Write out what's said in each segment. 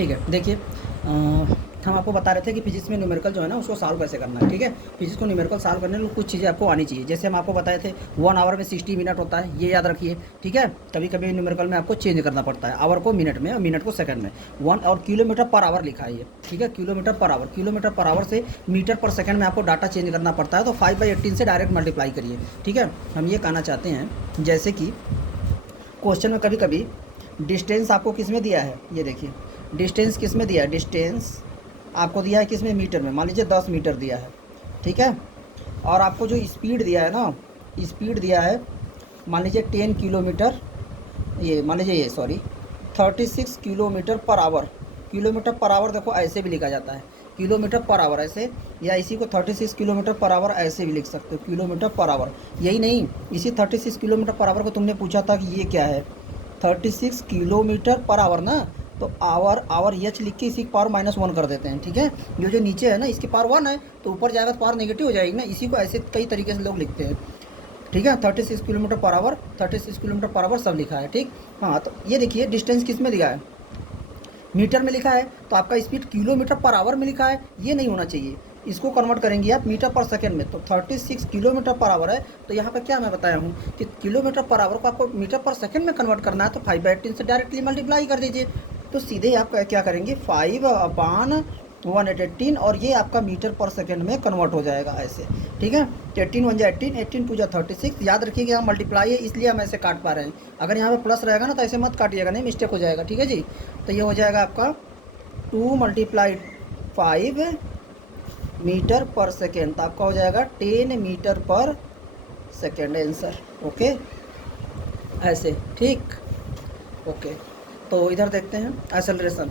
ठीक है, देखिए हम आपको बता रहे थे कि फिजिक्स में न्यूमेरिकल जो है ना उसको सॉल्व कैसे करना है। ठीक है, फिजिक्स को न्यूमेरिकल सॉल्व करने में कुछ चीज़ें आपको आनी चाहिए। जैसे हम आपको बताए थे 1 आवर में 60 मिनट होता है, ये याद रखिए। ठीक है, कभी कभी न्यूमेरिकल में आपको चेंज करना पड़ता है, आवर को मिनट में और मिनट को सेकंड में। 1 और किलोमीटर पर आवर लिखा है ये। ठीक है, किलोमीटर पर आवर से मीटर पर सेकंड में आपको डाटा चेंज करना पड़ता है, तो 5/18 से डायरेक्ट मल्टीप्लाई करिए। ठीक है, हम ये कहना चाहते हैं जैसे कि क्वेश्चन में कभी कभी डिस्टेंस आपको किस में दिया है, ये देखिए डिस्टेंस किस में दिया है, डिस्टेंस आपको दिया है किस में, मीटर में। मान लीजिए 10 मीटर दिया है। ठीक है, और आपको जो स्पीड दिया है ना, स्पीड दिया है मान लीजिए 10 किलोमीटर, ये मान लीजिए ये sorry 36 kilometre per hour. Kilometre per hour देखो ऐसे भी लिखा जाता है, किलोमीटर पर आवर ऐसे, या इसी को 36 किलोमीटर पर आवर ऐसे भी लिख सकते हो, किलोमीटर पर आवर। यही नहीं, इसी 36 किलोमीटर पर आवर को तुमने पूछा था कि ये क्या है, 36 किलोमीटर पर आवर ना, तो आवर एच लिख के इसी की पावर -1 कर देते हैं। ठीक है, ये जो नीचे है ना इसकी पावर 1 है, तो ऊपर जाएगा तो पावर नेगेटिव हो जाएगी ना, इसी को ऐसे कई तरीके से लोग लिखते हैं। ठीक है, 36 kilometre per hour, 36 kilometre per hour सब लिखा है। ठीक, हाँ तो ये देखिए डिस्टेंस किस में दिया है, मीटर में लिखा है, तो आपका स्पीड किलोमीटर पर आवर में लिखा है, ये नहीं होना चाहिए। इसको कन्वर्ट करेंगे आप मीटर पर सेकंड में, तो 36 किलोमीटर पर आवर है, तो यहाँ पे क्या मैं बताया हूँ कि किलोमीटर पर आवर को आपको मीटर पर सेकंड में कन्वर्ट करना है, तो 5/18 से डायरेक्टली मल्टीप्लाई कर दीजिए। तो सीधे आप क्या करेंगे 5/118, और ये आपका मीटर पर सेकंड में कन्वर्ट हो जाएगा ऐसे। ठीक है, 18 1 18, 18 2 36। याद रखिएगा यहाँ मल्टीप्लाई है इसलिए हम ऐसे काट पा रहे हैं, अगर यहाँ पे प्लस रहेगा ना तो ऐसे मत काटिएगा, नहीं मिस्टेक हो जाएगा। ठीक है जी, तो ये हो जाएगा आपका 2 × 5 मीटर पर सेकेंड, तो आपका हो जाएगा 10 मीटर पर सेकेंड आंसर। ओके ऐसे, ठीक ओके। तो इधर देखते हैं एक्सेलरेशन,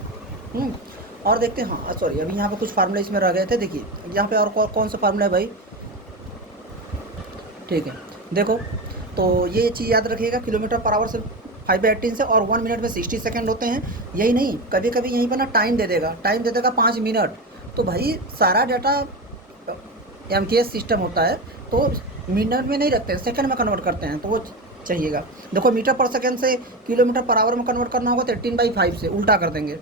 और देखते हैं, हाँ सॉरी अभी यहाँ पे कुछ फार्मूले इसमें रह गए थे। देखिए यहाँ पे और कौन सा फार्मूला है भाई, ठीक है देखो, तो ये चीज़ याद रखिएगा, किलोमीटर पर आवर से 5/18 से, और 1 मिनट में 60 सेकंड होते हैं। यही नहीं, कभी कभी यहीं पर ना टाइम दे देगा, 5 मिनट, तो भाई सारा डाटा MKS सिस्टम होता है, तो मिनट में नहीं रखते हैं, सेकंड में कन्वर्ट करते हैं, तो वो चाहिएगा। देखो मीटर पर सेकंड से किलोमीटर पर आवर में कन्वर्ट करना होगा तो 18/5 से उल्टा कर देंगे।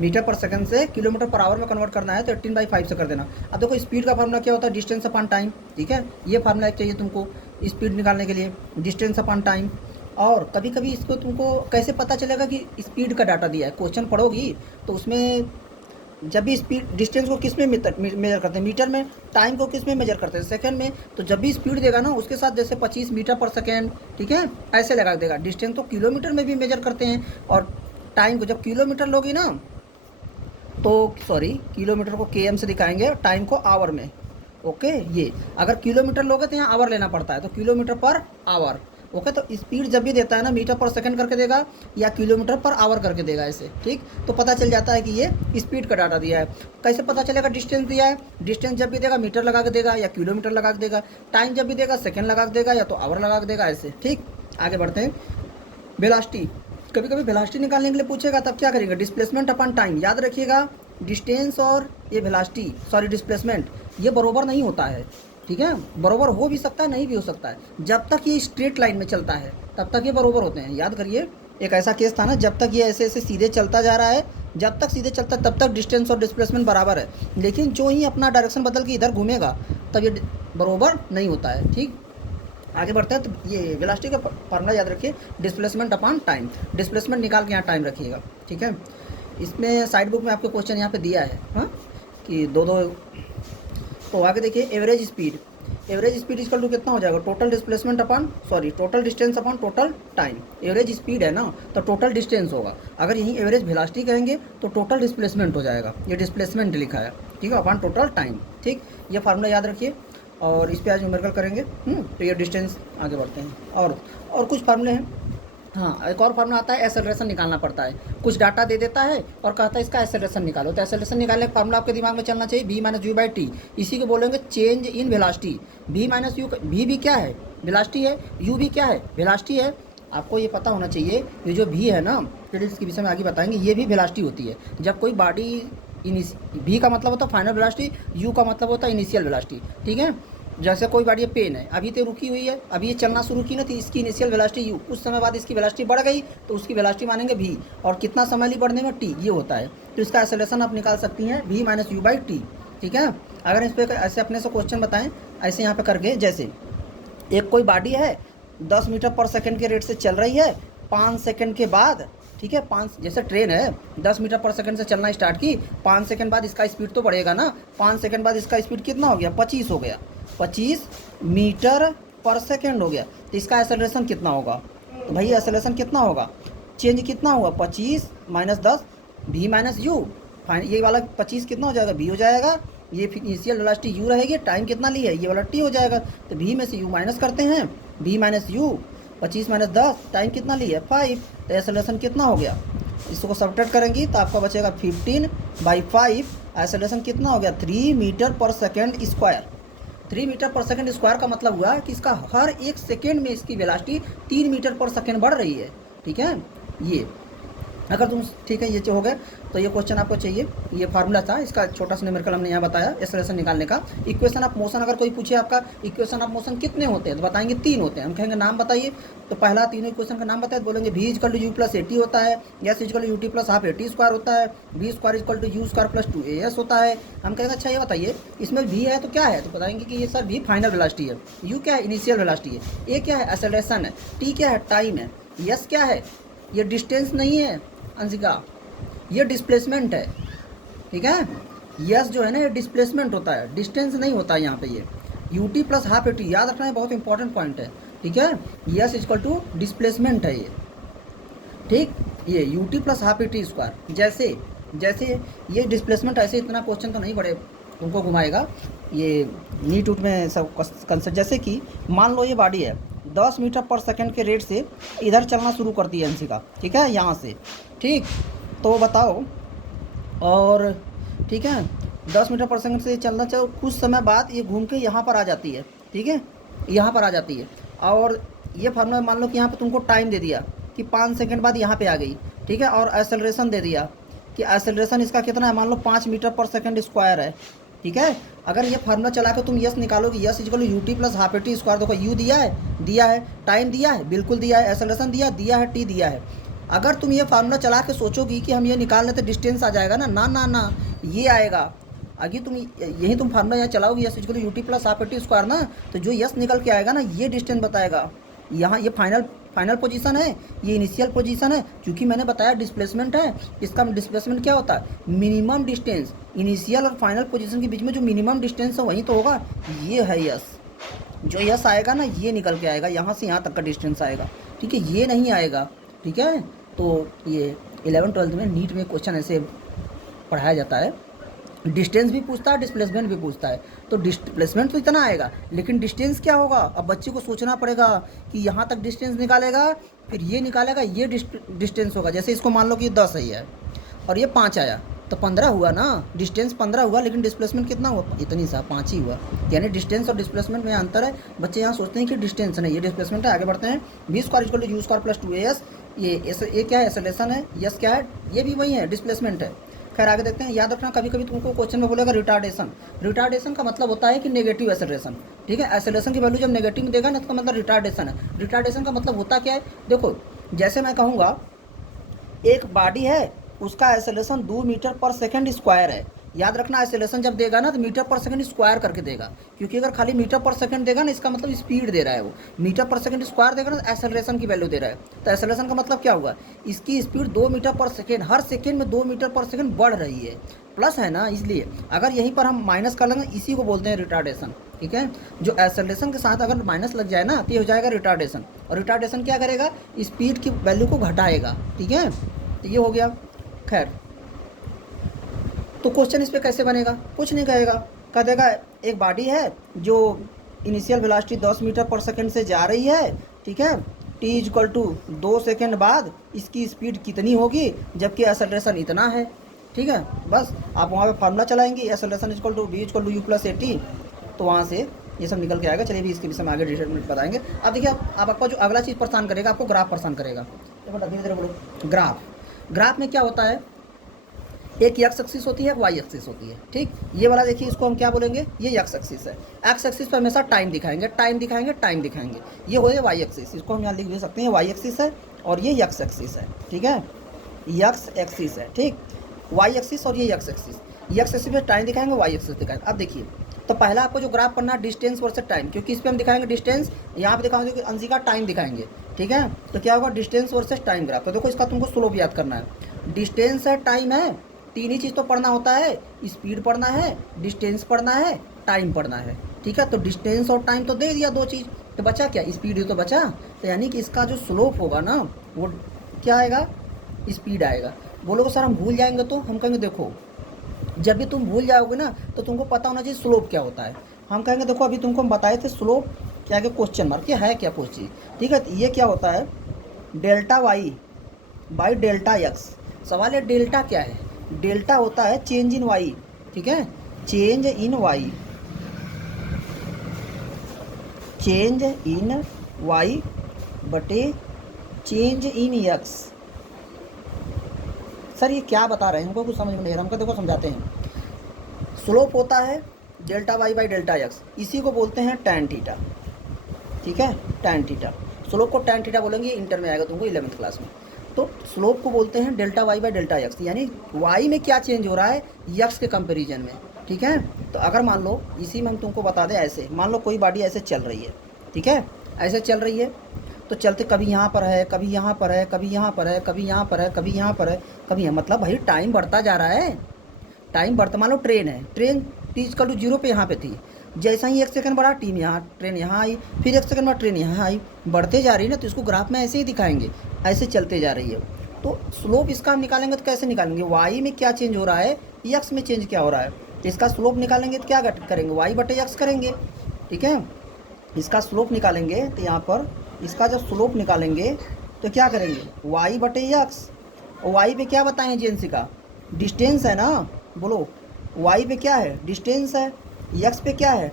मीटर पर सेकंड से किलोमीटर पर आवर में कन्वर्ट करना है तो 18/5 से कर देना। अब देखो स्पीड का फार्मूला क्या होता है, डिस्टेंस अपॉन टाइम। ठीक है, ये फार्मूला चाहिए तुमको स्पीड निकालने के लिए, डिस्टेंस अपॉन टाइम। और कभी कभी इसको तुमको कैसे पता चलेगा कि स्पीड का डाटा दिया है, क्वेश्चन पढ़ोगी तो उसमें जब भी स्पीड, डिस्टेंस को किस में मेजर करते हैं, मीटर में, टाइम को किस में मेजर करते हैं, सेकंड में। तो जब भी स्पीड देगा ना उसके साथ जैसे 25 मीटर पर सेकंड, ठीक है ऐसे लगा देगा। डिस्टेंस तो किलोमीटर में भी मेजर करते हैं, और टाइम को जब किलोमीटर लोगी ना तो सॉरी किलोमीटर को km से दिखाएंगे, टाइम को आवर में। ओके, ये अगर किलोमीटर लोगे तो यहाँ आवर लेना पड़ता है, तो किलोमीटर पर आवर। ओके, तो स्पीड जब भी देता है ना मीटर पर सेकंड करके देगा या किलोमीटर पर आवर करके देगा ऐसे। ठीक, तो पता चल जाता है कि ये स्पीड का डाटा दिया है। कैसे पता चलेगा डिस्टेंस दिया है, डिस्टेंस जब भी देगा मीटर लगा के देगा या किलोमीटर लगा के देगा, टाइम जब भी देगा सेकंड लगा के देगा या तो आवर लगा के देगा ऐसे। ठीक, आगे बढ़ते हैं। वेलोसिटी, कभी कभी वेलोसिटी निकालने के लिए पूछेगा तब क्या करेंगे, डिस्प्लेसमेंट अपॉन टाइम। याद रखिएगा डिस्टेंस और ये वेलोसिटी सॉरी डिस्प्लेसमेंट ये बराबर नहीं होता है। ठीक है, बराबर हो भी सकता है नहीं भी हो सकता है, जब तक ये स्ट्रेट लाइन में चलता है तब तक ये बराबर होते हैं। याद करिए एक ऐसा केस था ना, जब तक ये ऐसे ऐसे सीधे चलता जा रहा है, जब तक सीधे चलता है तब तक डिस्टेंस और डिस्प्लेसमेंट बराबर है, लेकिन जो ही अपना डायरेक्शन बदल के इधर घूमेगा तब ये बराबर नहीं होता है। ठीक, आगे बढ़ते हैं। तो ये वेलोसिटी का फार्मूला याद रखिए, डिस्प्लेसमेंट अपॉन टाइम। डिस्प्लेसमेंट निकाल के यहाँ टाइम रखिएगा। ठीक है, इसमें साइड बुक में आपके क्वेश्चन यहाँ पे दिया है, हाँ कि दो। तो आगे देखिए average speed, average speed equal to कितना हो जाएगा, total displacement upon sorry total distance upon total time. Average speed है ना तो टोटल डिस्टेंस होगा, अगर यहीं एवरेज वेलोसिटी कहेंगे तो टोटल डिस्प्लेसमेंट हो जाएगा, ये डिस्प्लेसमेंट लिखा है। ठीक है, अपॉन टोटल टाइम। ठीक, ये फार्मूला याद रखिए, और इस पर आज न्यूमेरिकल करेंगे। तो ये डिस्टेंस, आगे बढ़ते हैं। और कुछ फार्मूले हैं। हाँ, एक और फार्मूला आता है, एक्सेलरेशन निकालना पड़ता है। कुछ डाटा दे देता है और कहता है इसका एक्सेलरेशन निकालो, तो एक्सेलरेशन निकालने का फार्मूला आपके दिमाग में चलना चाहिए, v-u/t। इसी को बोलेंगे चेंज इन वेलोसिटी। v भी क्या है, वेलोसिटी है, u भी क्या है, वेलोसिटी है। आपको ये पता होना चाहिए, ये जो v है ना, फिर इसके विषय में आगे बताएंगे, ये भी वेलोसिटी होती है। जब कोई बॉडी v का मतलब होता है फाइनल वेलोसिटी, u का मतलब होता है इनिशियल वेलोसिटी। ठीक है, जैसे कोई गाड़ी पेन है, अभी तो रुकी हुई है, अभी ये चलना शुरू की ना, तो इसकी इनिशियल वेलोसिटी यू, कुछ समय बाद इसकी वेलोसिटी बढ़ गई तो उसकी वेलोसिटी मानेंगे वी, और कितना समय ली बढ़ने में, टी, ये होता है। तो इसका एक्सेलरेशन आप निकाल सकती हैं v minus you by t. ठीक है, अगर इस पर ऐसे अपने से क्वेश्चन बताएं ऐसे यहाँ पे करके, जैसे एक कोई बॉडी है 10 मीटर पर सेकंड के रेट से चल रही है, 5 सेकंड के बाद, ठीक है, 5, जैसे ट्रेन है 10 मीटर पर सेकंड से चलना स्टार्ट की, 5 सेकंड बाद इसका स्पीड तो बढ़ेगा ना, 5 सेकंड बाद इसका स्पीड कितना हो गया, 25 हो गया, 25 मीटर पर सेकंड हो गया। तो इसका एक्सेलरेशन कितना होगा, तो भाई एक्सेलरेशन कितना होगा, चेंज कितना हुआ, 25 माइनस 10 वी माइनस यू, ये वाला 25 कितना हो जाएगा, वी हो जाएगा, ये इनिशियल वेलोसिटी यू रहेगी, टाइम कितना ली है, ये वाला टी हो जाएगा, तो वी में से यू माइनस करते हैं, v minus u, 25 minus 10, time कितना ली है 5, तो एक्सेलरेशन कितना हो गया, इसको सब्ट्रैक्ट करेंगी तो आपका बचेगा 15/5, एक्सेलरेशन कितना हो गया 3 मीटर पर सेकेंड स्क्वायर। 3 मीटर पर सेकेंड स्क्वायर का मतलब हुआ कि इसका हर एक सेकेंड में इसकी वेलोसिटी 3 मीटर पर सेकेंड बढ़ रही है। ठीक है, ये अगर तुम, ठीक है, ये हो गया, तो ये क्वेश्चन आपको चाहिए, ये फार्मूला था इसका, छोटा सा न्यूमेरिकल हमने यहाँ बताया एक्सेलरेशन निकालने का। इक्वेशन ऑफ मोशन अगर कोई पूछे आपका इक्वेशन ऑफ मोशन कितने होते हैं, तो बताएंगे 3 होते हैं। हम कहेंगे नाम बताइए, तो पहला तीनों इक्वेशन का नाम बताए तो बोलेंगे v equal to u plus a t होता है, s equal to you t plus half a t square होता है, v square equal to u square plus 2as होता है। हम कहेंगे अच्छा ये बताइए इसमें v है तो क्या है, तो बताएंगे कि ये सर v फाइनल वेलोसिटी है, u क्या है इनिशियल वेलोसिटी है, a क्या है एक्सेलरेशन है, t क्या है टाइम है, s क्या है ये डिस्टेंस नहीं है अंशिका, ये डिस्प्लेसमेंट है। ठीक है, यस जो है ना ये डिस्प्लेसमेंट होता है, डिस्टेंस नहीं होता है यहाँ पे। ये you t plus half A T याद रखना है, बहुत इंपॉर्टेंट पॉइंट है। ठीक है, यस इक्वल टू डिस्प्लेसमेंट है ये। ठीक, ये you t plus half A T square, जैसे जैसे ये डिस्प्लेसमेंट, ऐसे इतना क्वेश्चन तो नहीं बड़े तुमको घुमाएगा ये नीट उट में सब कंसेप्ट। जैसे कि मान लो ये बॉडी है 10 मीटर पर सेकंड के रेट से इधर चलना शुरू करती है अंशिका, ठीक है, यहाँ से, ठीक, तो बताओ, और ठीक है 10 मीटर पर सेकंड से चलना चाहिए, कुछ समय बाद ये घूम के यहाँ पर आ जाती है। ठीक है, यहाँ पर आ जाती है, और ये फार्मूला मान लो कि यहाँ पे तुमको टाइम दे दिया कि 5 सेकंड बाद यहाँ पे आ गई। ठीक है, और एक्सेलरेशन दे दिया कि एक्सेलरेशन इसका कितना है, मान लो 5 मीटर पर सेकंड स्क्वायर है। ठीक है, अगर ये फार्मूला चला के तुम यस निकालोगे, yes equal you t plus half A T square, देखो यू दिया है, टाइम दिया है, बिल्कुल दिया है, एक्सेलरेशन दिया है, टी दिया है। अगर तुम ये फार्मूला चला के सोचोगी कि हम ये निकाल लेते डिस्टेंस आ जाएगा ना, ना ना ना, ये आएगा आगे, तुम यही तुम फार्मूला यहाँ चलाओगे yes equal you t plus half A T square ना, तो जो यस निकल के आएगा ना ये डिस्टेंस बताएगा। यहाँ ये फाइनल पोजीशन है, ये इनिशियल पोजीशन है, क्योंकि मैंने बताया डिस्प्लेसमेंट है। इसका डिस्प्लेसमेंट क्या होता है, मिनिमम डिस्टेंस, इनिशियल और फाइनल पोजीशन के बीच में जो मिनिमम डिस्टेंस है वही तो होगा, ये है यस। जो यस आएगा ना ये निकल के आएगा, यहाँ से यहाँ तक का डिस्टेंस आएगा। ठीक है, ये नहीं आएगा। ठीक है, तो ये 11-12 में नीट में क्वेश्चन ऐसे पढ़ाया जाता है, डिस्टेंस भी पूछता है, डिस्प्लेसमेंट भी पूछता है। तो डिस्प्लेसमेंट तो इतना आएगा, लेकिन डिस्टेंस क्या होगा, अब बच्चे को सोचना पड़ेगा कि यहाँ तक डिस्टेंस निकालेगा, फिर ये निकालेगा, ये डिस्टेंस होगा। जैसे इसको मान लो कि 10 है और ये 5 आया तो 15 हुआ ना, डिस्टेंस 15 हुआ, लेकिन डिस्प्लेसमेंट कितना हुआ, इतनी सा 5 ही हुआ। यानी डिस्टेंस और डिस्प्लेसमेंट में अंतर है। बच्चे यहाँ सोचते हैं कि डिस्टेंस नहीं, ये डिस्प्लेसमेंट है। आगे बढ़ते हैं, v square equal to u square plus 2as, ये क्या है एक्सेलरेशन है, यस क्या है, ये भी वही है डिस्प्लेसमेंट है। खैर आगे देखते हैं। याद रखना कभी कभी तुमको क्वेश्चन में बोलेगा रिटार्डेशन का मतलब होता है कि नेगेटिव एक्सेलरेशन। ठीक है, एक्सेलरेशन की वैल्यू जब नेगेटिव में देगा ना तो मतलब रिटार्डेशन है। रिटार्डेशन का मतलब होता क्या है, देखो जैसे मैं कहूँगा एक बॉडी है उसका एक्सेलरेशन 2 मीटर पर सेकंड स्क्वायर है। याद रखना एक्सेलरेशन जब देगा ना तो मीटर पर सेकंड स्क्वायर करके देगा, क्योंकि अगर खाली मीटर पर सेकंड देगा ना इसका मतलब स्पीड दे रहा है, वो मीटर पर सेकंड स्क्वायर देगा ना तो एक्सेलरेशन की वैल्यू दे रहा है। तो एक्सेलरेशन का मतलब क्या हुआ, इसकी स्पीड 2 मीटर पर सेकंड, हर सेकंड में 2 मीटर पर सेकंड बढ़ रही है, प्लस है ना, इसलिए अगर यहीं पर हम माइनस कर लेंगे इसी को बोलते हैं रिटार्डेशन। ठीक है, जो एक्सेलरेशन के साथ अगर माइनस लग जाए ना तो ये हो जाएगा रिटार्डेशन। और रिटार्डेशन क्या करेगा, स्पीड की वैल्यू को घटाएगा। ठीक है, तो ये हो गया। खैर तो क्वेश्चन इस पर कैसे बनेगा, कुछ नहीं कहेगा, कह देगा एक बॉडी है जो इनिशियल वेलोसिटी 10 मीटर पर सेकंड से जा रही है। ठीक है, t इक्वल टू 2 सेकेंड बाद इसकी स्पीड कितनी होगी, जबकि एक्सेलरेशन इतना है। ठीक है, बस आप वहाँ पे फार्मूला चलाएंगे, acceleration equal to v equal to u plus a t, तो वहाँ से ये सब निकल के आएगा। चलिए भी इसके विषय में आगे डिटेल में बताएंगे। अब देखिए आपको जो अगला चीज़ परेशान करेगा, आपको ग्राफ परेशान करेगा। देखो धीरे धीरे बोलो, ग्राफ में क्या होता है, एक एक्स एक्सिस होती है, एक वाई एक्सिस होती है, ठीक। ये वाला देखिए, इसको हम क्या बोलेंगे, ये एक्स एक्सिस है। एक्स एक्सिस पर हमेशा टाइम दिखाएंगे, टाइम दिखाएंगे, टाइम दिखाएंगे। ये हो गया वाई एक्सिस, इसको हम यहाँ लिख दे सकते हैं, वाई एक्सिस है और ये एक्स एक्सिस है, ठीक है, एक्स एक्सिस है, ठीक। वाई एक्सिस और ये एक्स एक्सिस, एक्स एक्सिस पे टाइम दिखाएंगे, वाई एक्सिस दिखाएंगे। अब देखिए, तो पहला आपको जो ग्राफ करना है डिस्टेंस वर्सेस टाइम, क्योंकि इस पर हम दिखाएंगे डिस्टेंस, यहाँ पे दिखाएंगे कि अंशी का टाइम दिखाएंगे, ठीक है। तो क्या होगा, डिस्टेंस वर्सेस टाइम ग्राफ। तो देखो इसका तुमको स्लोप याद करना है, डिस्टेंस है, टाइम है, तीन ही चीज़ तो पढ़ना होता है, स्पीड पढ़ना है, डिस्टेंस पढ़ना है, टाइम पढ़ना है, ठीक है। तो डिस्टेंस और टाइम तो दे दिया दो चीज़, तो बचा क्या, स्पीड ही तो बचा। तो यानी कि इसका जो स्लोप होगा ना, वो क्या आएगा, स्पीड आएगा। बोलोगे सर हम भूल जाएंगे, तो हम कहेंगे देखो, जब भी तुम भूल जाओगे ना, तो तुमको पता होना चाहिए स्लोप क्या होता है। हम कहेंगे देखो अभी तुमको हम बताए थे स्लोप क्या, क्या क्वेश्चन मार्क, क्या है क्या कुछ चीज़, ठीक है। तो ये क्या होता है, delta y by delta x. सवाल है डेल्टा क्या है, डेल्टा होता है चेंज इन वाई, ठीक है, change in y, change in y बटे चेंज इन एक्स। सर ये क्या बता रहे हैं, हमको कुछ समझ में नहीं आ रहा, हमको देखो समझाते हैं। स्लोप होता है delta y by delta x, इसी को बोलते हैं टैन थीटा, ठीक है, टैन थीटा। स्लोप को टैन थीटा बोलेंगे, इंटर में आएगा तुमको 11th क्लास में। तो स्लोप को बोलते हैं delta y by delta x, यानी वाई में क्या चेंज हो रहा है एक्स के कंपेरिजन में, ठीक है। तो अगर मान लो इसी में हम तुमको बता दें, ऐसे मान लो कोई बॉडी ऐसे चल रही है, ठीक है, ऐसे चल रही है, तो चलते कभी यहाँ पर है, कभी यहाँ पर है, कभी यहाँ पर है, कभी यहाँ पर है, कभी यहाँ पर है, कभी यहाँ, मतलब भाई टाइम बढ़ता जा रहा है, टाइम बढ़ता। मान लो ट्रेन है, ट्रेन t = 0 पे यहाँ पे थी, जैसा ही 1 सेकंड बढ़ा टीम यहाँ, ट्रेन यहाँ आई, फिर 1 सेकंड बाद ट्रेन यहाँ आई, बढ़ते जा रही है ना, तो इसको ग्राफ में ऐसे ही दिखाएंगे, ऐसे चलते जा रही है। तो स्लोप इसका हम निकालेंगे तो कैसे निकालेंगे, वाई में क्या चेंज हो रहा है, एक्स में चेंज क्या हो रहा है, तो इसका स्लोप निकालेंगे तो क्या करेंगे, वाई बटे एक्स करेंगे, ठीक है। इसका स्लोप निकालेंगे तो यहाँ पर इसका जब स्लोप निकालेंगे तो क्या करेंगे, वाई बटे एक्स, और वाई पे क्या बताएं जेंसी का, डिस्टेंस है ना, बोलो वाई पे क्या है, डिस्टेंस है, एक्स पे क्या है,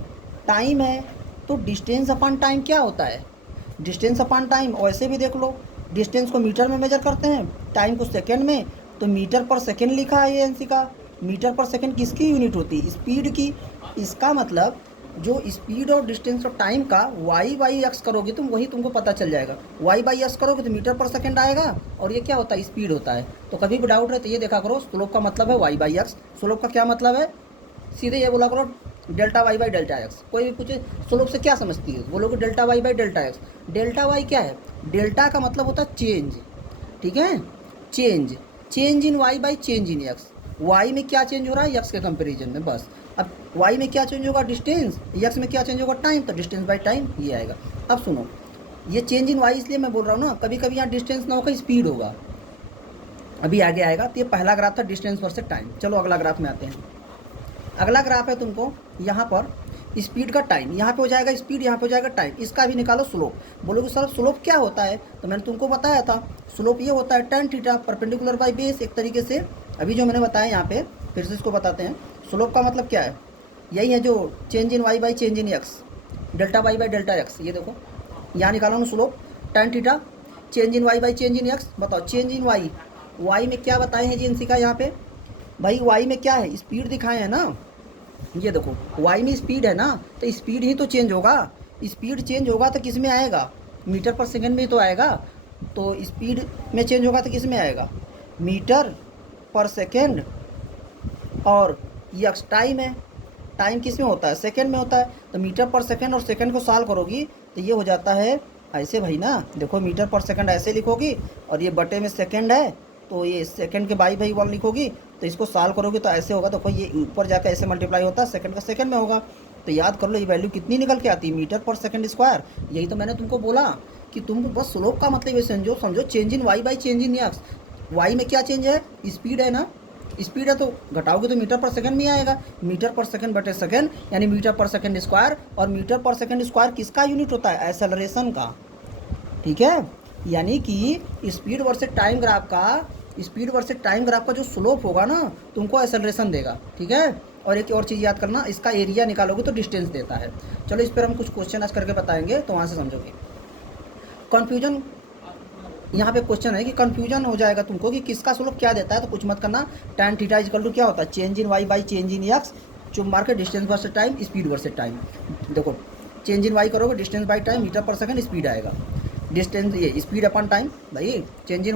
टाइम है। तो डिस्टेंस अपॉन टाइम क्या होता है, डिस्टेंस अपॉन टाइम। और ऐसे भी देख लो, डिस्टेंस को मीटर में मेजर करते हैं, टाइम को सेकंड में, तो मीटर पर सेकंड लिखा है ये एनसी का। मीटर पर सेकंड किसकी यूनिट होती है, स्पीड की। इसका मतलब जो स्पीड और डिस्टेंस और टाइम का वाई बाई एक्स करोगे तुम, वही तुमको पता चल जाएगा। वाई बाई एक्स करोगे तो मीटर पर सेकंड आएगा, और ये क्या होता है, स्पीड होता है। तो कभी भी डाउट है तो ये देखा करो, स्लोप का मतलब है वाई बाई एक्स। स्लोप का क्या मतलब है, सीधे ये बोला करो delta y by delta x. कोई भी पूछे स्लोप से क्या समझती है, बोलोगे delta y by delta x. Delta y क्या है, डेल्टा का मतलब होता है चेंज, ठीक है, change, change in y by change in x. Y में क्या चेंज हो रहा है, एक्स के कंपेरिजन में, बस। अब वाई में क्या चेंज होगा, डिस्टेंस, एक्स में क्या चेंज होगा, टाइम, तो डिस्टेंस बाई टाइम ये आएगा। अब सुनो, ये चेंज इन वाई इसलिए मैं बोल रहा हूँ ना, कभी कभी यहाँ डिस्टेंस ना होगा, स्पीड होगा, अभी आगे आएगा। तो ये पहला ग्राफ था डिस्टेंस वर्सेस टाइम। चलो अगला ग्राफ में आते हैं। अगला ग्राफ है तुमको यहाँ पर स्पीड का टाइम, यहाँ पे हो जाएगा स्पीड, यहाँ पे हो जाएगा टाइम, इसका भी निकालो स्लोप। बोलोगे सर स्लोप क्या होता है, तो मैंने तुमको बताया था, स्लोप ये होता है tan theta perpendicular by base, एक तरीके से अभी जो मैंने बताया यहाँ पे, फिर से इसको बताते हैं। स्लोप का मतलब क्या है, यही है जो change in y by change in x, delta y by delta x. ये देखो यहाँ निकाला हूँ slope, tan theta change in y by change in x. बताओ चेंज इन वाई, वाई में क्या बताए हैं जी एन सी का, यहाँ पे भाई वाई में क्या है, स्पीड दिखाए हैं ना, ये देखो वाई में स्पीड है ना, तो स्पीड ही तो चेंज होगा। स्पीड चेंज होगा तो किस में आएगा, मीटर पर सेकंड में ही तो आएगा। तो स्पीड में चेंज होगा तो किस में आएगा, मीटर पर सेकंड, और यक्स टाइम है, टाइम किस में होता है, सेकंड में होता है। तो मीटर पर सेकंड और सेकंड को सॉल्व करोगी तो ये हो जाता है ऐसे भाई ना, देखो मीटर पर सेकंड ऐसे लिखोगी, और ये बटे में सेकंड है, तो ये सेकंड के बाई बाई 1 लिखोगी, तो इसको सॉल्व करोगे तो ऐसे होगा। देखो ये ऊपर जाकर ऐसे मल्टीप्लाई होता है, सेकंड का सेकंड में होगा। तो याद कर लो ये वैल्यू कितनी निकल के आती है, मीटर पर सेकंड स्क्वायर। यही तो मैंने तुमको बोला कि तुमको बस स्लोप का मतलब ये समझो change in y by change in x. Y में क्या चेंज है, स्पीड है ना, स्पीड है तो घटाओगे तो मीटर पर सेकंड में आएगा, मीटर पर सेकंड बटे सेकंड यानी मीटर पर सेकंड स्क्वायर। और मीटर पर सेकंड स्क्वायर किसका यूनिट होता है, एक्सेलरेशन का, ठीक है। यानी कि स्पीड वर्सेस टाइम ग्राफ का, स्पीड वर्सेस टाइम ग्राफ का जो स्लोप होगा ना, तुमको एक्सेलरेशन देगा, ठीक है। और एक और चीज़ याद करना, इसका एरिया निकालोगे तो डिस्टेंस देता है। चलो इस पर हम कुछ क्वेश्चन आज करके बताएंगे तो वहाँ से समझोगे। कन्फ्यूजन यहाँ पे क्वेश्चन है कि कंफ्यूजन हो जाएगा तुमको कि किसका स्लोप क्या देता है, तो कुछ मत करना। tan थीटा इक्वल टू क्या होता है, change in y by change in x, चुप मार के distance versus time, speed versus time. देखो चेंज इन y करोगे डिस्टेंस बाई टाइम, मीटर पर सेकंड स्पीड आएगा, डिस्टेंस ये स्पीड अपन टाइम, भाई चेंज इन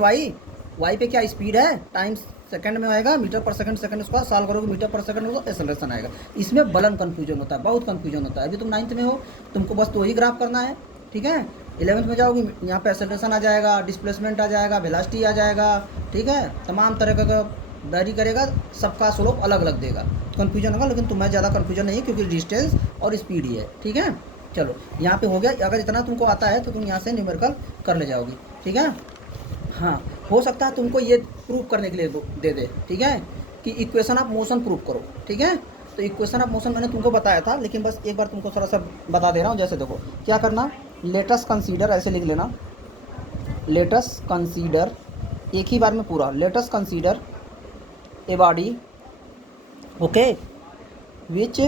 y पे क्या स्पीड है, टाइम सेकंड में आएगा, मीटर पर सेकंड, सेकंड उसका सॉल्व करोगे मीटर पर सेकंड होगा, एक्सेलरेशन आएगा। इसमें बलन कन्फ्यूजन होता है, बहुत कन्फ्यूजन होता है। अभी तुम 9th में हो, तुमको बस तो वही ग्राफ करना है, ठीक है। 11th में जाओगे, यहाँ पे एक्सेलरेशन आ जाएगा, डिस्प्लेसमेंट आ जाएगा, वेलोसिटी आ जाएगा, ठीक है, तमाम तरह का वैरी करेगा, सबका स्लोप अलग अलग देगा, कन्फ्यूजन होगा। लेकिन तुम्हें ज़्यादा कन्फ्यूजन नहीं है क्योंकि डिस्टेंस और स्पीड ही है, ठीक है। चलो यहाँ पे हो गया, अगर इतना तुमको आता है तो तुम यहाँ से न्यूमेरिकल कर ले जाओगी, ठीक है। हाँ, हो सकता है तुमको ये प्रूव करने के लिए दे दे, ठीक है, कि इक्वेशन ऑफ मोशन प्रूव करो, ठीक है। तो इक्वेशन ऑफ मोशन मैंने तुमको बताया था, लेकिन बस एक बार तुमको थोड़ा सा बता दे रहा हूँ। जैसे देखो क्या करना, लेटस कंसीडर, ऐसे लिख लेना, लेटस कंसीडर, एक ही बार में पूरा, let's consider a body, okay, which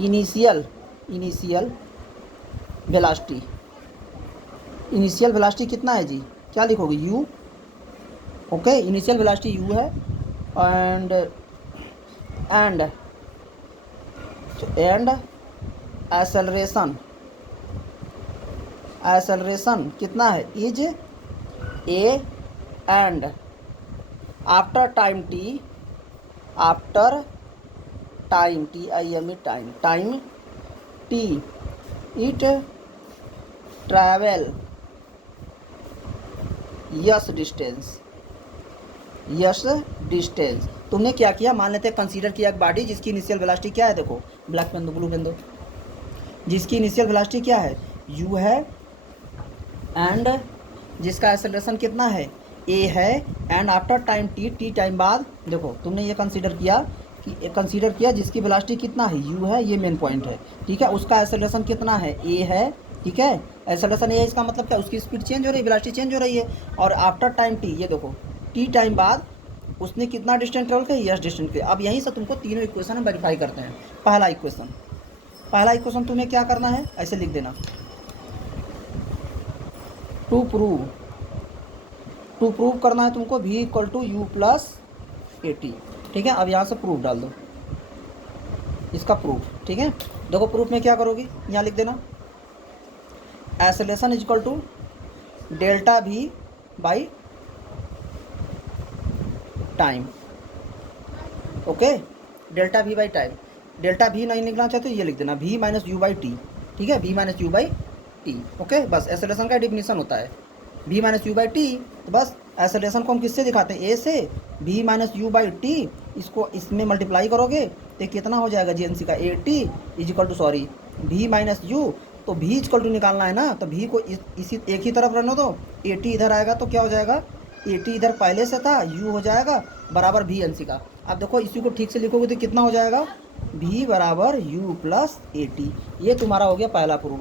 initial velocity, initial velocity कितना है जी, क्या लिखोगे, u, okay, initial velocity u है, एंड एक्सेलरेशन कितना है, is a, and after time t, time t it travels distance. तुमने क्या किया, मान लेते हैं कंसीडर किया एक बॉडी जिसकी इनिशियल वेलोसिटी क्या है, देखो ब्लैक पेन दो, ब्लू पेन दो, जिसकी इनिशियल वेलोसिटी क्या है, u है, एंड जिसका एक्सेलरेशन कितना है, a है, and after time t time बाद, देखो तुमने ये कंसीडर किया जिसकी वेलोसिटी कितना है, u है, ये मेन पॉइंट है, ठीक है, उसका एक्सेलरेशन कितना है, a है, ठीक है, एक्सेलरेशन a है, इसका मतलब क्या, उसकी स्पीड चेंज हो रही है, वेलोसिटी चेंज हो रही है, और आफ्टर टाइम t, ये देखो t टाइम बाद उसने कितना डिस्टेंस ट्रेवल किया, यस डिस्टेंस किया। अब यहीं से तुमको तीनों इक्वेशन वेरीफाई करते हैं। पहला इक्वेशन तुम्हें क्या करना है, ऐसे लिख देना, टू प्रूव करना है तुमको v equal to u plus a t, ठीक है। अब यहाँ से प्रूफ डाल दो, इसका प्रूफ, ठीक है। देखो प्रूफ में क्या करोगी, यहाँ लिख देना, acceleration is equal to delta v by time, okay, delta v by time, delta v नहीं लिखना चाहते तो ये लिख देना v minus you by t, ठीक है, v minus you by t, okay. बस एक्सेलरेशन का डिफिनीशन होता है v minus you by t, तो बस एक्सेलरेशन को हम किससे दिखाते हैं, a से, v minus you by T, इसको इसमें मल्टीप्लाई करोगे तो कितना हो जाएगा जी, का a t is equal to, sorry, v minus u, तो v इक्वल टू निकालना है ना, तो v को इसी एक ही तरफ रहने दो, ए टी इधर आएगा तो क्या हो जाएगा, ए टी इधर पहले से था, u हो जाएगा बराबर v एन सी का। अब देखो इसी को ठीक से लिखोगे तो कितना हो जाएगा, v बराबर u प्लस ए टी, ये तुम्हारा हो गया पहला प्रूफ,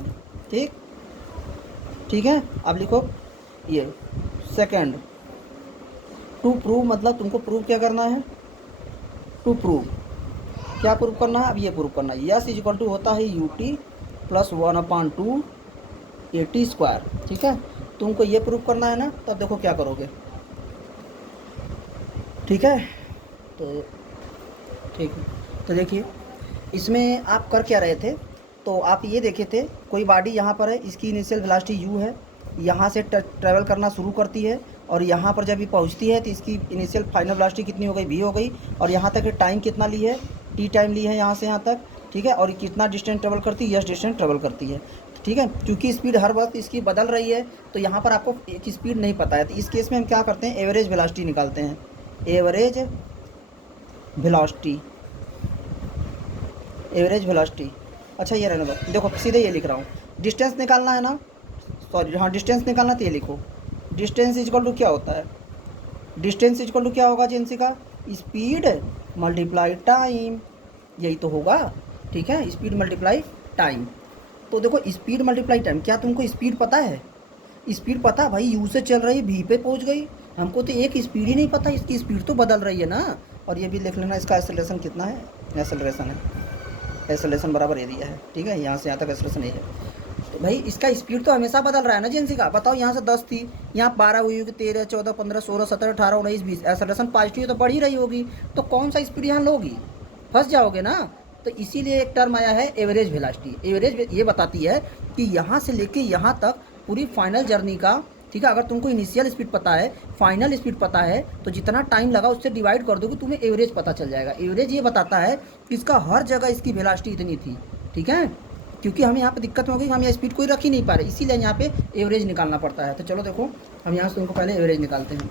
ठीक है। अब लिखो ये सेकंड, टू प्रूव, मतलब तुमको प्रूव क्या करना है, टू प्रूव क्या प्रूव करना है, अब ये प्रूव करना है, यस इज इक्वल टू होता है you t plus 1/2 A T square, ठीक है। तुमको ये प्रूव करना है ना, तब देखो क्या करोगे, ठीक है। तो ठीक है, तो देखिए इसमें आप कर क्या रहे थे, तो आप ये देखे थे कोई बॉडी यहाँ पर है, इसकी इनिशियल वेलोसिटी u है, यहाँ से ट्रैवल करना शुरू करती है, और यहाँ पर जब ये पहुँचती है तो इसकी इनिशियल फाइनल वेलोसिटी कितनी हो गई, v हो गई, और यहाँ तक टाइम कितना ली है, t टाइम ली है यहाँ से यहाँ तक, ठीक है, और कितना डिस्टेंस ट्रेवल करती है, यस डिस्टेंस ट्रेवल करती है, ठीक है। क्योंकि स्पीड हर वक्त इसकी बदल रही है, तो यहाँ पर आपको एक स्पीड नहीं पता है, तो इस केस में हम क्या करते हैं, एवरेज वेलोसिटी निकालते हैं, एवरेज वेलोसिटी, अच्छा ये रहने दो, देखो सीधे ये लिख रहा हूँ, डिस्टेंस निकालना है ना, सॉरी हाँ डिस्टेंस निकालना, तो ये लिखो, डिस्टेंस इक्वल टू क्या होता है, डिस्टेंस इक्वल टू क्या होगा जी, का स्पीड मल्टीप्लाई टाइम, यही तो होगा, ठीक है, स्पीड मल्टीप्लाई टाइम। तो देखो स्पीड मल्टीप्लाई टाइम, क्या तुमको स्पीड पता है, स्पीड पता भाई, यू से चल रही v पे पहुंच गई, हमको तो एक स्पीड ही नहीं पता, इसकी स्पीड तो बदल रही है ना। और ये भी लिख लेना, इसका एक्सेलरेशन कितना है, एक्सेलरेशन बराबर एरिया है, ठीक है, यहाँ से यहाँ तक एक्सेलरेशन ये है। तो भाई इसका स्पीड तो हमेशा बदल रहा है ना जेंसी का। बताओ यहाँ से 10 थी, यहाँ 12 हुई होगी, 13, 14, 15, 16, 17, 18, 19, 20, एक्सेलरेशन पॉजिटिव तो बढ़ ही रही होगी। तो कौन सा स्पीड यहाँ लोगी, फंस जाओगे ना। तो इसीलिए एक टर्म आया है एवरेज वेलोसिटी। एवरेज ये बताती है कि यहाँ से लेके यहाँ तक पूरी फाइनल जर्नी का, ठीक है, अगर तुमको इनिशियल स्पीड पता है, फाइनल स्पीड पता है, तो जितना टाइम लगा उससे डिवाइड कर दोगे, तुम्हें एवरेज पता चल जाएगा। एवरेज ये बताता है कि इसका हर जगह इसकी वेलोसिटी इतनी थी, ठीक है। क्योंकि हमें यहाँ पे दिक्कत हो गई, हम यहाँ स्पीड कोई रख ही नहीं पा रहे, इसीलिए यहाँ पे एवरेज निकालना पड़ता है। तो चलो देखो, हम यहाँ से तुमको पहले एवरेज निकालते हैं।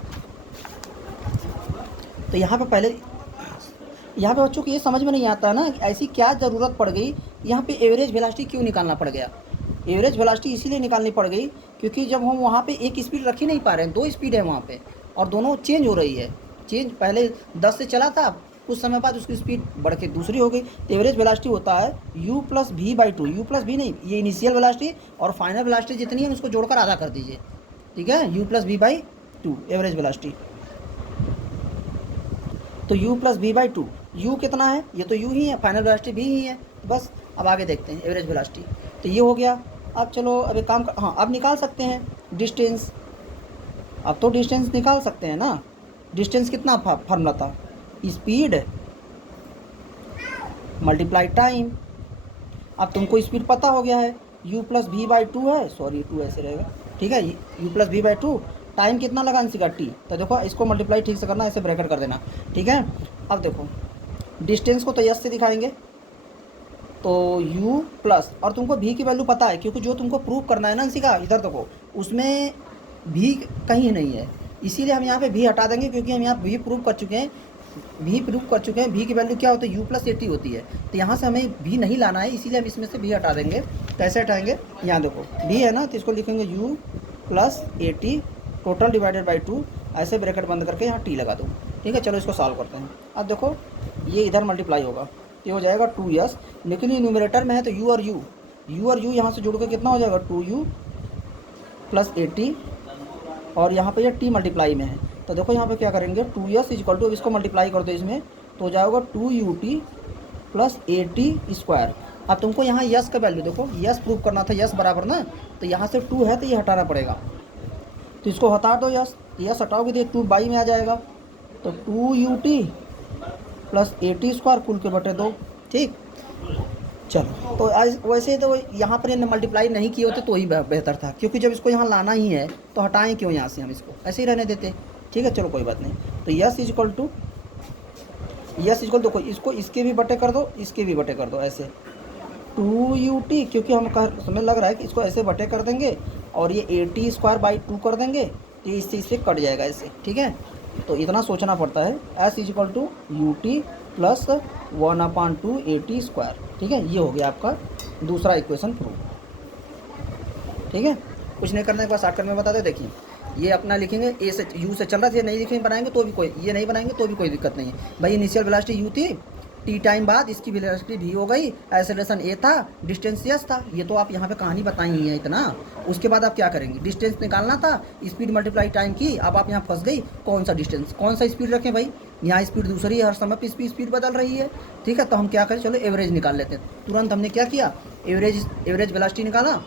तो यहाँ पे पहले, यहाँ पे बच्चों को ये समझ में नहीं आता है ना, ऐसी क्या ज़रूरत पड़ गई यहाँ पे एवरेज वेलोसिटी क्यों निकालना पड़ गया। एवरेज वेलोसिटी इसीलिए निकालनी पड़ गई क्योंकि जब हम वहाँ पे एक स्पीड रख ही नहीं पा रहे हैं, 2 स्पीड है वहाँ पे, और दोनों चेंज हो रही है। चेंज पहले 10 से चला था, कुछ समय बाद उसकी स्पीड बढ़ के दूसरी हो गई। तो एवरेज वेलोसिटी होता है u+v/2। u+v नहीं, ये इनिशियल वेलोसिटी और फाइनल वेलोसिटी जितनी है उसको जोड़कर आधा कर दीजिए, ठीक है, u+v/2 एवरेज वेलोसिटी। तो u+v/2, u कितना है, ये तो u ही है, फाइनल वेलोसिटी v ही है। बस अब आगे देखते हैं एवरेज वेलोसिटी। तो ये हो गया। अब चलो अब एक काम कर, हाँ अब निकाल सकते हैं डिस्टेंस। अब तो डिस्टेंस निकाल सकते हैं ना। डिस्टेंस कितना फार्मूला था, स्पीड मल्टीप्लाई टाइम। अब तुमको स्पीड पता हो गया है, u+v/2 है, सॉरी 2 ऐसे रहेगा, ठीक है, u+v/2। टाइम कितना लगा इसी का t, तो देखो इसको मल्टीप्लाई ठीक से करना, ऐसे ब्रैकेट कर देना, ठीक है। अब देखो डिस्टेंस को तो यस से दिखाएंगे, तो u प्लस, और तुमको v की वैल्यू पता है क्योंकि जो तुमको प्रूव करना है ना इसी का, इधर देखो उसमें v कहीं नहीं है, इसीलिए हम यहाँ पे v हटा देंगे क्योंकि हम यहाँ v प्रूव कर चुके हैं। v की वैल्यू क्या होती है, u+80 होती है। तो यहाँ से हमें v नहीं लाना है, इसीलिए हम इसमें से v हटा देंगे। कैसे हटाएंगे, यहाँ देखो v है ना, तो इसको लिखेंगे u+80 टोटल डिवाइडेड बाई 2, ऐसे ब्रैकेट बंद करके यहाँ t लगा दो, ठीक है। चलो इसको सॉल्व करते हैं। अब देखो ये इधर मल्टीप्लाई होगा, ये हो जाएगा 2s, लेकिन ये न्यूमरेटर में है तो u और u यहाँ से जुड़ के कितना हो जाएगा 2u+80, और यहाँ पे ये t मल्टीप्लाई में है। तो देखो यहाँ पे क्या करेंगे, 2s इक्वल टू, इसको मल्टीप्लाई कर दो इसमें, तो हो जाएगा 2ut+80²। अब तुमको यहाँ यस का वैल्यू देखो, यस प्रूव करना था, यस बराबर ना, तो यहाँ से 2 है तो ये हटाना पड़ेगा, तो इसको हटा दो, यस हटाओगे तो 2 बाई में आ जाएगा, तो 2ut+80² कुल के बटे 2, ठीक। चलो तो आज वैसे तो यहाँ पर ये मल्टीप्लाई नहीं किए होते तो ही बेहतर था, क्योंकि जब इसको यहाँ लाना ही है तो हटाएं क्यों यहाँ से, हम इसको ऐसे ही रहने देते, ठीक है। चलो कोई बात नहीं। तो यस इक्वल टू देखो इसको इसके भी बटे कर दो, इसके भी बटे कर दो, ऐसे 2ut, क्योंकि हम हमें लग रहा है कि इसको ऐसे बटे कर देंगे और ये 80²/2 कर देंगे, तो इससे कट जाएगा ऐसे, ठीक है। तो इतना सोचना पड़ता है, s इक्वल टू ut+1/280², ठीक है। ये हो गया आपका दूसरा इक्वेशन प्रूव, ठीक है। कुछ नहीं करने के बाद शॉर्टकट में बता दे, देखिए ये अपना लिखेंगे, ए से यू से चल रहा था, ये नहीं लिखेंगे बनाएंगे तो भी कोई, ये नहीं बनाएंगे तो भी कोई दिक्कत नहीं है भाई। इनिशियल वेलोसिटी यू थी, टी टाइम बाद इसकी वेलोसिटी भी हो गई, एक्सेलरेशन ए था, डिस्टेंस यस था, ये तो आप यहाँ पे कहानी बताई ही है इतना। उसके बाद आप क्या करेंगे, डिस्टेंस निकालना था, स्पीड मल्टीप्लाई टाइम की, अब आप यहाँ फंस गई, कौन सा डिस्टेंस कौन सा स्पीड रखें भाई, यहाँ स्पीड दूसरी है, हर समय पे स्पीड बदल रही है, ठीक है। तो हम क्या करें, चलो एवरेज निकाल लेते हैं। तुरंत हमने क्या किया, एवरेज वेलोसिटी निकाला,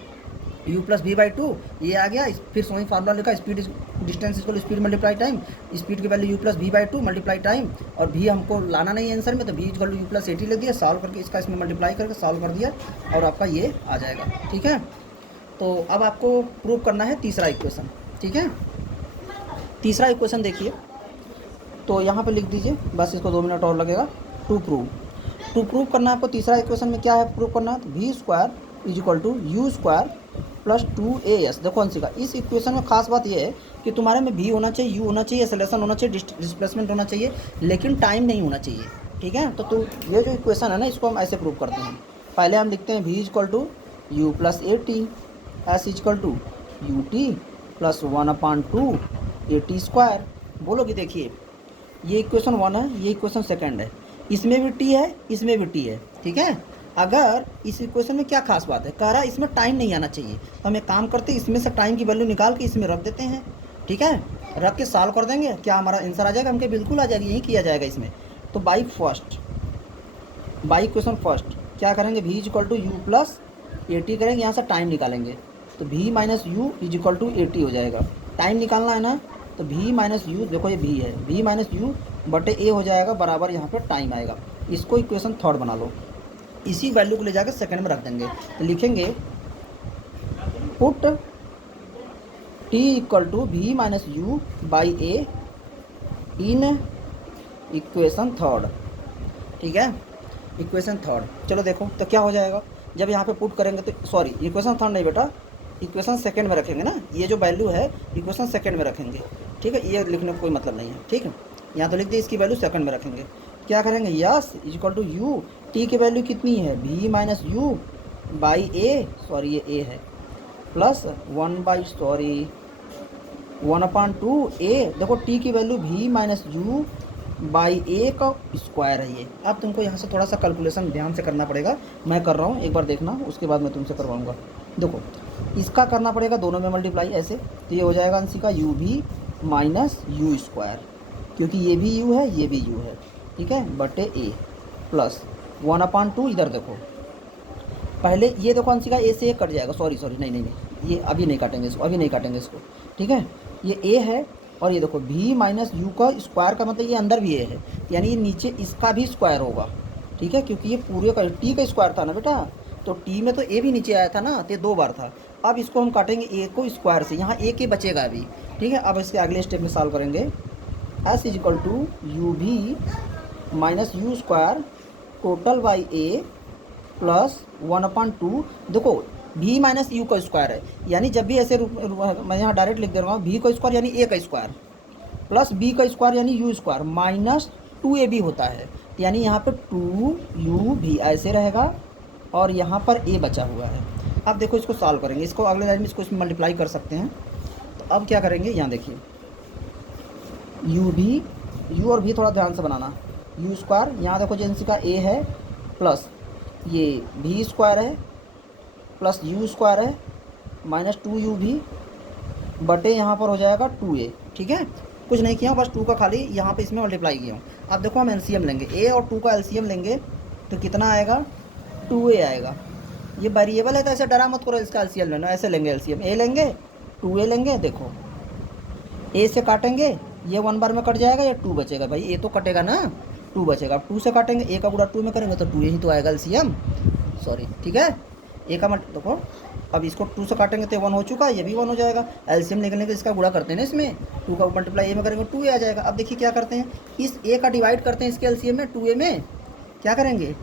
u+v/2 ये आ गया, फिर वही फार्मूला लिखा, speed distance equal speed multiply time, speed की वैल्यू u+v/2 मल्टीप्लाई टाइम, और v हमको लाना नहीं है आंसर में, तो v इक्वल टू u+80 लिख दिया, सॉल्व करके इसका इसमें मल्टीप्लाई करके सॉल्व कर दिया, और आपका ये आ जाएगा, ठीक है। तो अब आपको प्रूव करना है तीसरा इक्वेशन, ठीक है। तीसरा इक्वेशन देखिए, तो यहाँ पर लिख दीजिए, बस इसको 2 मिनट और लगेगा। टू प्रूव करना है आपको तीसरा इक्वेशन में क्या है प्रूव करना है, तो v² = u²+2as। देखो अंशी का इस इक्वेशन में खास बात ये है कि तुम्हारे में v होना चाहिए, u होना चाहिए, एक्सेलरेशन होना चाहिए, डिस्प्लेसमेंट होना चाहिए, लेकिन टाइम नहीं होना चाहिए, ठीक है। तो ये जो इक्वेशन है ना, इसको हम ऐसे प्रूव करते हैं। पहले हम लिखते हैं v = u+80, s = ut+1/280²। बोलो कि देखिए ये इक्वेशन 1 है, ये इक्वेशन सेकंड है, इसमें भी t है, इसमें भी t है, ठीक है। अगर इस इक्वेशन में क्या खास बात है, कह रहा है इसमें टाइम नहीं आना चाहिए, तो हम एक काम करते हैं, इसमें से टाइम की वैल्यू निकाल के इसमें रख देते हैं, ठीक है। रख के सॉल्व कर देंगे, क्या हमारा आंसर आ जाएगा, हमके बिल्कुल आ जाएगी, यही किया जाएगा इसमें। तो बाई इक्वेशन फर्स्ट क्या करेंगे, v = u+80 80 करेंगे, यहाँ से टाइम निकालेंगे तो v minus u is equal to 80 हो जाएगा। टाइम निकालना है ना, तो v माइनस यू, देखो ये v है, v माइनस यू बटे ए हो जाएगा बराबर यहाँ पे टाइम आएगा। इसको इक्वेशन थर्ड बना लो। इसी वैल्यू को ले जाकर सेकंड में रख देंगे तो लिखेंगे put t equal to v minus you by a in equation third. ठीक है, इक्वेशन थर्ड। चलो देखो तो क्या हो जाएगा, जब यहाँ पे पुट करेंगे तो सॉरी इक्वेशन थर्ड नहीं बेटा, इक्वेशन सेकंड में रखेंगे ना, ये जो वैल्यू है इक्वेशन सेकंड में रखेंगे। ठीक है, ये लिखने का कोई मतलब नहीं है। ठीक है, यहाँ तो लिख दिए, इसकी वैल्यू सेकंड में रखेंगे। क्या करेंगे, S equal to you, T की वैल्यू कितनी है V minus you by A, sorry ये ए है, प्लस 1/2 ए, देखो टी की value V minus you by A का स्क्वायर है ये। अब तुमको यहाँ से थोड़ा सा कैलकुलेशन ध्यान से करना पड़ेगा, मैं कर रहा हूँ, एक बार देखना, उसके बाद मैं तुमसे करवाऊँगा। देखो इसका करना पड़ेगा दोनों में मल्टीप्लाई ऐसे, तो ये हो जाएगा अंशी का यू भी माइनस यू स्क्वायर, क्योंकि ये भी यू है ये भी यू है। ठीक है, बटे ए प्लस 1/2, इधर देखो पहले ये देखो अंशी का ए से ए कट जाएगा, सॉरी नहीं, ये अभी नहीं काटेंगे इसको, अभी नहीं काटेंगे इसको। ठीक है, ये ए है और ये देखो v माइनस यू का स्क्वायर का मतलब ये अंदर भी ए है, यानी ये नीचे इसका भी स्क्वायर होगा। ठीक है, क्योंकि ये पूरे का टी का स्क्वायर था ना बेटा, तो टी में तो ए भी नीचे आया था ना, तो ये 2 बार था। अब इसको हम काटेंगे ए को स्क्वायर से, यहाँ ए के बचेगा अभी। ठीक है, अब इसके अगले स्टेप में सॉल्व करेंगे। S is equal to U भी minus U square total by A plus 1/2। देखो v माइनस यू का स्क्वायर है, यानी जब भी ऐसे मैं यहाँ डायरेक्ट लिख दे रहा हूँ, v का स्क्वायर यानी a का स्क्वायर प्लस b का स्क्वायर यानी u स्क्वायर माइनस 2ab होता है, यानी यहाँ पे 2u ऐसे रहेगा और यहाँ पर a बचा हुआ है। अब देखो इसको सॉल्व करेंगे, इसको अगले लाइन में इसको इसमें मल्टीप्लाई कर सकते हैं। तो अब क्या करेंगे, यहाँ देखिए u और v थोड़ा ध्यान से बनाना, u स्क्वायर यहाँ देखो जेंसी का a है प्लस ये v स्क्वायर है प्लस यू स्क्वायर है माइनस 2u भी बटे यहाँ पर हो जाएगा 2a। ठीक है, कुछ नहीं किया, बस 2 का खाली यहाँ पे इसमें मल्टीप्लाई किया हूँ। अब देखो हम एलसीएम लेंगे, a और 2 का एलसीएम लेंगे तो कितना आएगा, 2a आएगा। ये वेरिएबल है तो ऐसे डरा मत करो, इसका एलसीएम लेना, ऐसे लेंगे एलसीएम, a लेंगे 2a लेंगे, देखो a से काटेंगे ये 1 बार में कट जाएगा, या 2 बचेगा, भाई a तो कटेगा ना, 2 बचेगा। अब 2 से काटेंगे, a का गुणा 2 में करेंगे तो 2a ही तो आएगा एलसीएम, सॉरी। ठीक है, ए का मल्टी देखो, अब इसको 2 से काटेंगे तो 1 हो चुका, ये भी 1 हो जाएगा। एलसीएम निकलने के इसका गुणा करते हैं ना, इसमें 2 का मल्टीप्लाई ए में करेंगे 2a आ जाएगा। अब देखिए क्या करते हैं, इस ए का डिवाइड करते हैं इसके एलसीएम में 2a में, क्या करेंगे